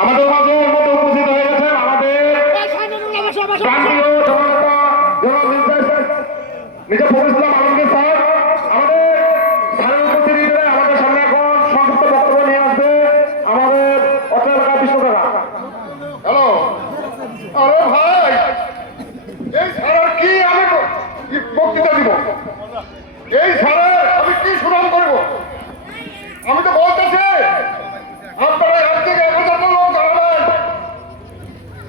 আমাদের মাঝে উপস্থিত হয়ে গেছেন আমাদের নিজে পরিশ্রম আমাদের স্যার আমাদের স্থানীয় প্রতিনিধিরা আমাদের সামনে এখন সংক্ষিপ্ত বক্তব্য নিয়ে আসবে আমাদের অচল বিশ্বকাপ। হ্যালো, আরে ভাই, এই স্যার কি আমি বক্তৃতা দিব? এই স্যারের আমি কি সুনাম করব? আমি তো বলতেছি আপনারা একদিকে 1000 লোক দাঁড়াবেন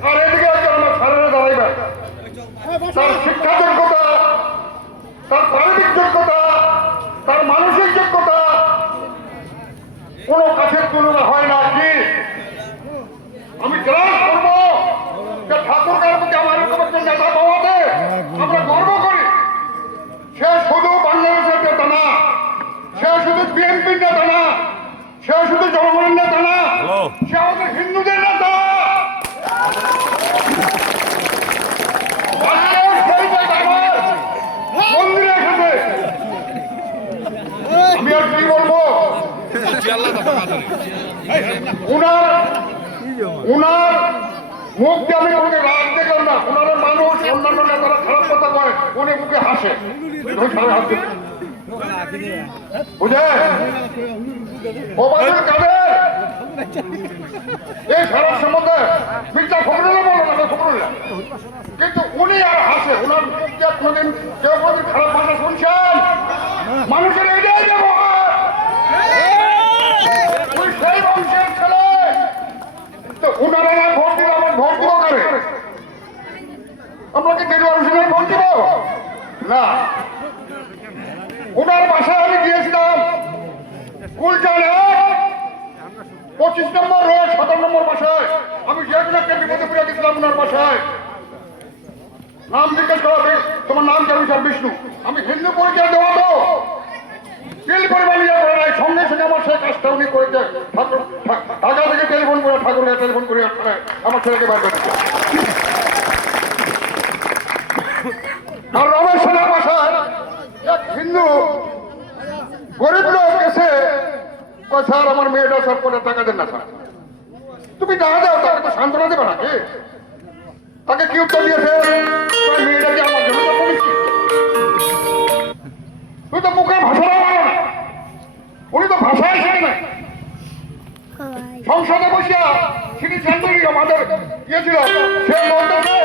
আর এদিকে একজন আমার স্যারেরা দাঁড়াইবেন। তার শিক্ষা যোগ্যতা, তার শারীরিক যোগ্যতা, তার মানসিক যোগ্যতা কোনো কাছের তুলনা হয় না। কি আমি ক্লাস করবো যে ঠাকুরগাঁর প্রতি আমার এরকম একটা নেতা পাওয়াতে আমরা গর্ব করি। সে শুধু বাংলাদেশের নেতা না, সে শুধু বিএনপির নেতা না, সে শুধু জনগণের নেতা না, সে আমাদের হিন্দুদের নেতা। মন্দিরে এসেছে, আমি আর কি বলবো? উনার মুখ দিয়ে আমি ওকে রাগ দেখলাম না। ওনারা মানুষ, অন্যান্য নেতারা খারাপ কথা কয়, উনি মুখে হাসে। বুঝে ওবায়দুল কাদের এই সারা সম্বন্ধে মির্জা ফখরুল্লাহ বলো না, ফখরুল্লাহ, কিন্তু উনি আর হাসে। ওনার কোনদিন কেউ কোনদিন খারাপ ভাষা শুনছেন? মানুষের এটাই ব্যবহার। ওই সেই বংশের ছেলে তো উনারা না ভোট দিলে আমার ভোট দিব করে। আমরা কি দেড় হোসেনের ভোট দিব না? উনার বাসায় আমি গিয়েছিলাম, কুলচালে 25 নম্বর রোড 17 নম্বর বাসায়। আমি যেগুলো বিপদে পড়ে গেছিলাম উনার বাসায়। নাম জিজ্ঞেস করা, তোমার নাম কেমন? স্যার বিষ্ণু। আমি হিন্দু পরিচয় দেওয়া তো তিল পরিমাণ ইয়ে করে নাই। সঙ্গে সঙ্গে আমার সেই কাজটা উনি করেছে। ঢাকা থেকে টেলিফোন করে, ঠাকুরকে টেলিফোন করে আমার ছেলেকে বার করে দিচ্ছে। আর রমেশ সেনার বাসায় এক হিন্দু গরিব লোক এসে কয়, স্যার আমার মেয়েটা সব করে টাকা দেন না স্যার। তুমি টাকা দাও, তাকে তো সান্ত্বনা দেবে নাকি? তাকে কি উত্তর দিয়েছে? মেয়েটা কি আমার জন্য করেছি? তুই তো মুখে ভাষা না, উনি তো ভাষায় শেখে না। সংসদে বসিয়া শ্রী চন্দ্রী আমাদের গিয়েছিল, সে বলতেছে